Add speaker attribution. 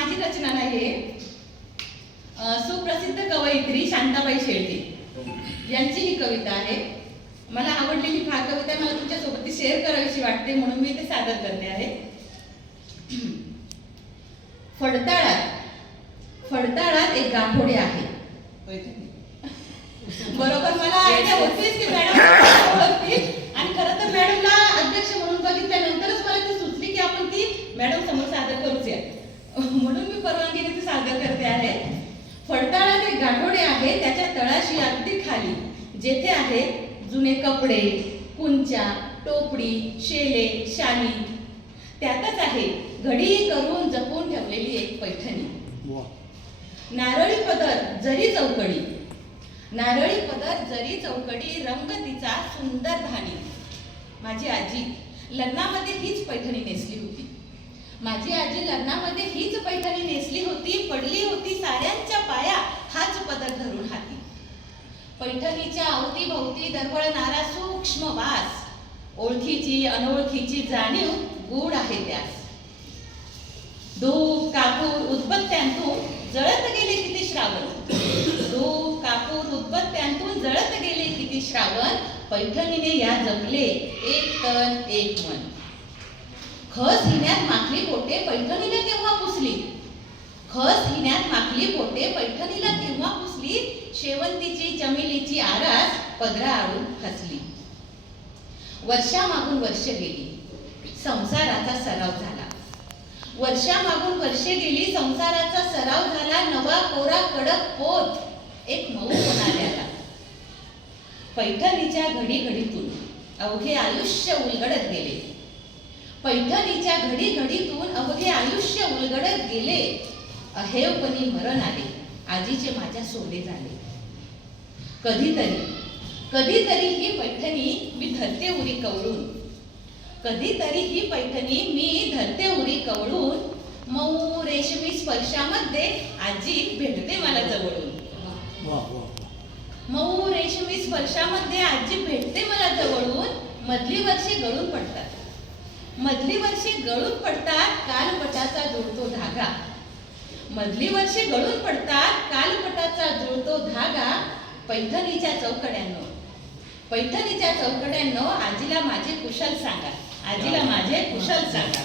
Speaker 1: माझी रचना आहे सुप्रसिद्ध कवयित्री शांताबाई शेळके. यांची ही कविता आहे. मला आवडलेली फार कविता मला तुमच्यासोबत ती शेअर करावीशी वाटते म्हणून मी ते सादर करते आहे. फडताळात फडताळात एक गाठोडे आहे. बरोबर मला आयडिया होतीच की मॅडम ओळखतील आणि खरं तर मॅडमला अध्यक्ष म्हणून बघितल्यानंतरच मला ती सुचली की आपण ती मॅडम समोर सादर करूया म्हणून मी परवानगीने ती सादर करते आहे. फडताळात एक गाठोडे आहे त्याच्या तळाशी अगदी खाली जेथे आहेत जुने कपडे कुंच्या टोपडी शेले शाली. त्यातच आहे घडी करून जपून ठेवलेली एक पैठणी. नारळी पदर जरी चौकडी नारळी पदर जरी चौकडी रंग तिचा सुंदर धाणी माझी आजी लग्नामध्ये हीच पैठणी नेसली होती. माझी आजी लग्नामध्ये हीच पैठणी नेसली होती पडली होती साऱ्यांच्या पाया हाच पदर धरून हाती. पैठणीच्या अवतीभोवती दरवळणारा सूक्ष्म वास ओळखीची अनोळखीची जाणीव गूढ आहे त्यास. धूप कापूर उद्बत्त्यांतून जळत गेले किती श्रावण. धूप कापूर उद्बत्त्यांतून जळत गेले किती श्रावण. पैठणीने या जपले एक तन एक मन. खस हिण्यात माखली पोटे पैठणीला केव्हा पुसली? खस हिण्यात माखली पोटे पैठणीला केव्हा पुसली? शेवंतीची चमेलीची आरास पदरा आळून हसली वर्षामागून वर्ष गेली. संसाराचा सराव झाला. वर्षामागून वर्षे गेली संसाराचा सराव झाला नवा कोरा कडक पोत एक मऊ होणाऱ्याला पैठणीच्या घडी घडीतून अवघे आयुष्य उलगडत गेले. पैठणीच्या घडी घडीतून अवघे आयुष्य उलगडत गेले. अहेवपणी मरण आले. आजीचे माझ्या सोडे झाले. कधीतरी कधीतरी ही पैठणी मी धरते उरी कवळून. कधीतरी ही पैठणी मी धरते उरी कवळून. मऊ रेशमी स्पर्शामध्ये आजी भेटते मला जवळून. मऊ रेशमी स्पर्शामध्ये आजी भेटते मला जवळून. मधली वर्षे गळून पडतात. मधली वर्षे गळून पडतात कालपटाचा जुळतो धागा. मधली वर्षे गळून पडतात कालपटाचा जुळतो धागा पैठणीच्या चौकड्यांनो. पैठणीच्या चौकड्यांनो आजीला माझे कुशल सांगा. आजीला माझे कुशल सांगा.